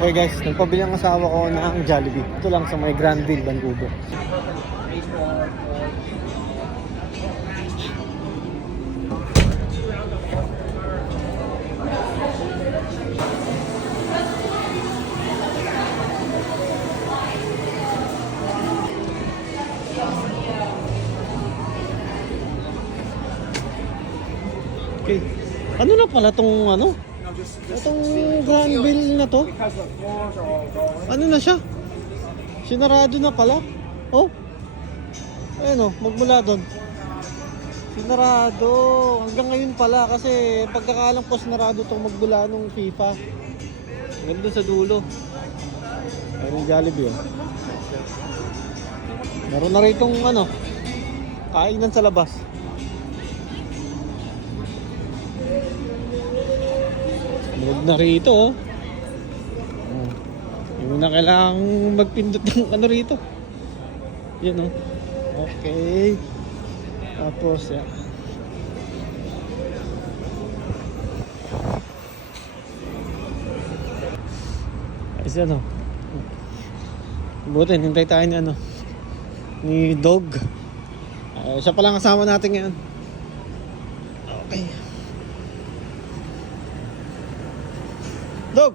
Okay guys, nagpabili ang asawa ko ng Jollibee. Ito lang sa may Granville, Vancouver. Okay. Ano na pala tong ano? Itong Granville na to? Ano na siya? Sinarado na pala? Oh? Ayun oh, magmula doon. Sinarado. Hanggang ngayon pala kasi pagkakalang po sinarado itong magmula nung FIFA. Hanggang doon sa dulo. Ayun yung Jollibee oh. Meron na rin ano, kainan sa labas. Huwag na rito oh. Hindi mo na kailangang magpindot ng ano rito. Yan oh. Okay. Tapos yan. Ayos yan oh. Buti, hintay tayo ni ano, ni Dog. Siya palang kasama natin ngayon. Okay. Dog!